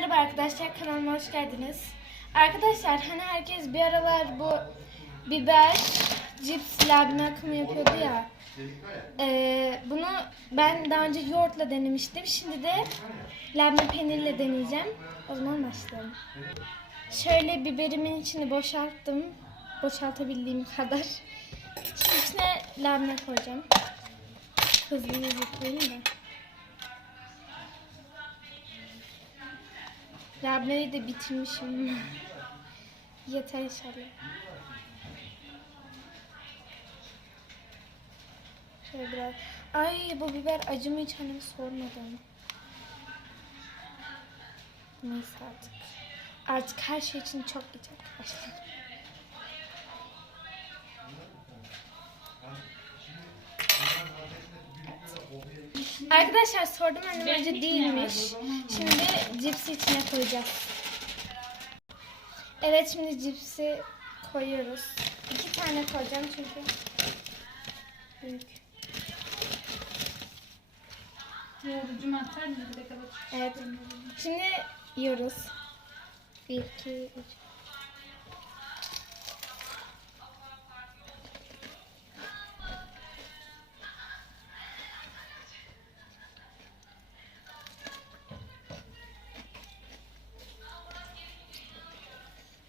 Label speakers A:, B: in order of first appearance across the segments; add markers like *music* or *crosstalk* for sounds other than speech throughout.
A: merhaba arkadaşlar kanalıma hoş geldiniz. Arkadaşlar hani herkes bir aralar bu biber, cips, labne akımı yapıyordu ya. Ee, bunu ben daha önce yoğurtla denemiştim. Şimdi de labne peynirle deneyeceğim. O zaman başlayalım. Şöyle biberimin içini boşalttım. Boşaltabildiğim kadar. Şimdi içine labne koyacağım. Hızlı yiyeceğim da. Labneyi de bitirmişim. *laughs* Yeter inşallah. Şöyle biraz. Ay bu biber acı mı hiç anneme sormadım. Neyse artık. Artık her şey için çok geç arkadaşlar. Arkadaşlar sordum annem acı değilmiş. Şimdi cipsi içine koyacağız. Evet şimdi cipsi koyuyoruz. İki tane koyacağım çünkü büyük.
B: Yoğurducum atar mı? Bir dakika bak.
A: Evet. Şimdi yiyoruz. Bir, iki, üç.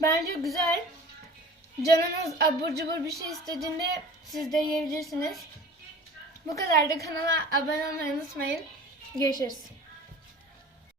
A: Bence güzel. Canınız abur cubur bir şey istediğinde siz de yiyebilirsiniz. Bu kadar da kanala abone olmayı unutmayın. Görüşürüz.